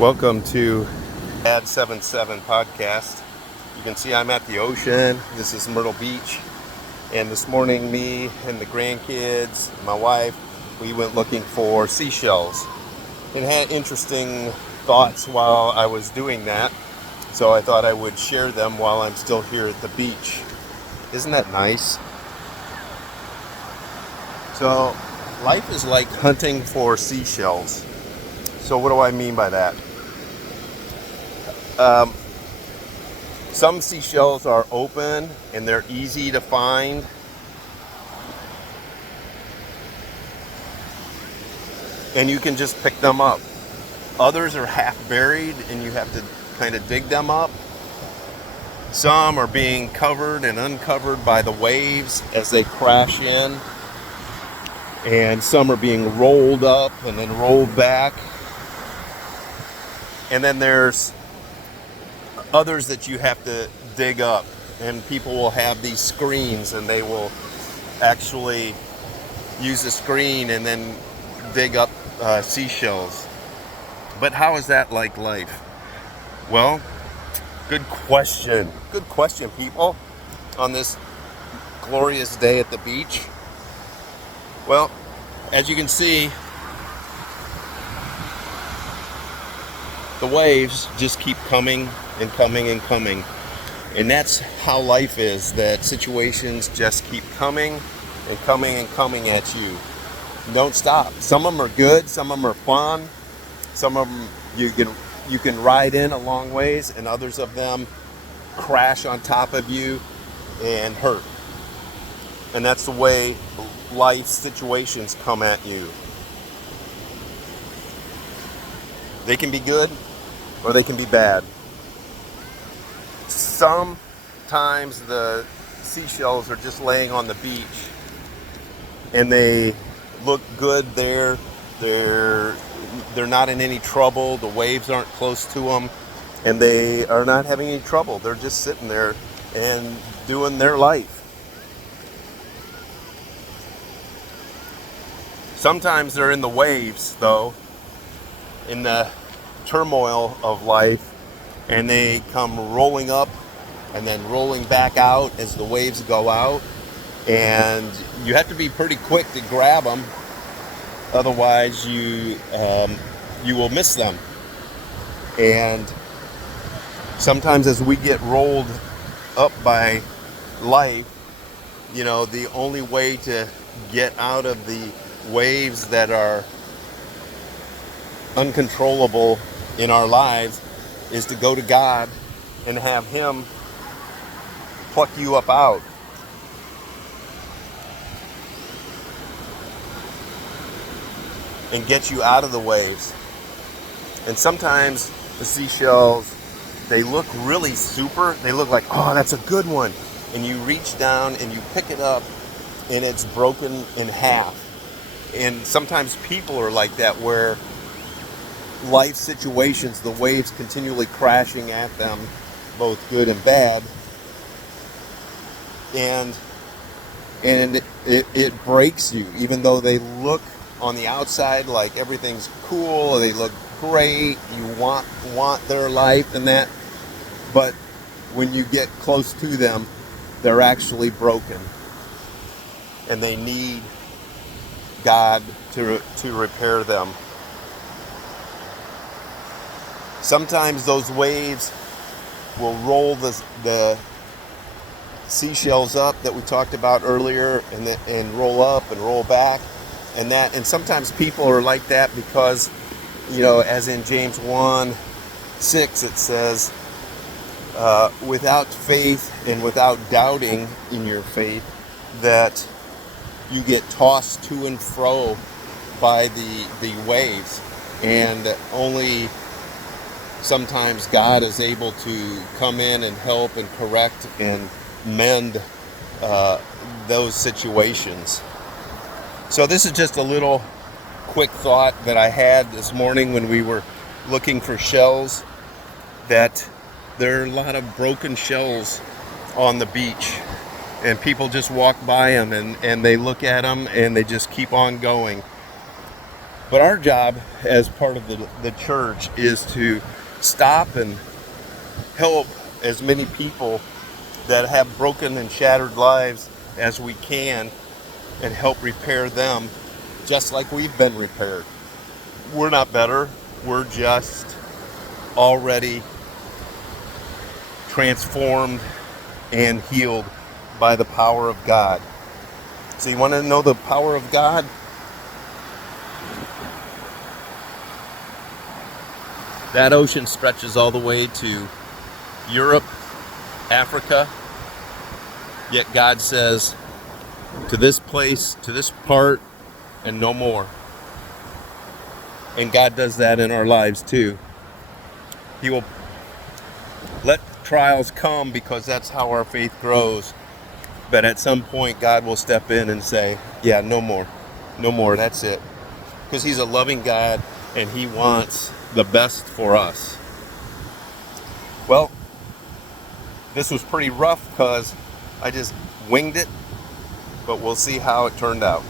Welcome to Ad 77 podcast. You can see I'm at the ocean. This is Myrtle Beach. And this morning, me and the grandkids, my wife, we went looking for seashells. And had interesting thoughts while I was doing that. So I thought I would share them while I'm still here at the beach. Isn't that nice? So life is like hunting for seashells. So what do I mean by that? Some seashells are open and they're easy to find. And you can just pick them up. Others are half buried and you have to kind of dig them up. Some are being covered and uncovered by the waves as they crash in. And some are being rolled up and then rolled back. And then there's others that you have to dig up, and people will have these screens and they will actually use a screen and then dig up seashells. But how is that like life? Well, good question, people, on this glorious day at the beach. Well, as you can see, the waves just keep coming and coming and coming. And that's how life is, that situations just keep coming and coming and coming at you. Don't stop. Some of them are good, some of them are fun, some of them you can ride in a long ways, and others of them crash on top of you and hurt. And that's the way life situations come at you. They can be good or they can be bad. Sometimes the seashells are just laying on the beach and they look good there. They're not in any trouble. The waves aren't close to them and they are not having any trouble. They're just sitting there and doing their life. Sometimes they're in the waves, though, in the turmoil of life, and they come rolling up and then rolling back out as the waves go out, and you have to be pretty quick to grab them, otherwise you will miss them. And sometimes as we get rolled up by life, the only way to get out of the waves that are uncontrollable in our lives is to go to God and have Him pluck you up out. And get you out of the waves. And sometimes the seashells, they look really super. They look like, oh, that's a good one. And you reach down and you pick it up and it's broken in half. And sometimes people are like that, where life situations, the waves continually crashing at them, both good and bad, and it breaks you, even though they look on the outside like everything's cool, they look great, you want their life and that, but when you get close to them, they're actually broken, and they need God to repair them. Sometimes those waves will roll the seashells up that we talked about earlier, and roll up and roll back, and sometimes people are like that because, as in James 1:6 it says, without faith and without doubting in your faith, that you get tossed to and fro by the waves, and only sometimes God is able to come in and help and correct and mend those situations. So this is just a little quick thought that I had this morning when we were looking for shells, that there are a lot of broken shells on the beach. And people just walk by them and they look at them and they just keep on going. But our job as part of the church is to stop and help as many people that have broken and shattered lives as we can and help repair them just like we've been repaired. We're not better. We're just already transformed and healed by the power of God. So you want to know the power of God? That ocean stretches all the way to Europe, Africa. Yet God says, to this place, to this part, and no more. And God does that in our lives too. He will let trials come because that's how our faith grows. But at some point, God will step in and say, yeah, no more. No more, that's it. Because He's a loving God and He wants the best for us. Well, this was pretty rough because I just winged it, but we'll see how it turned out.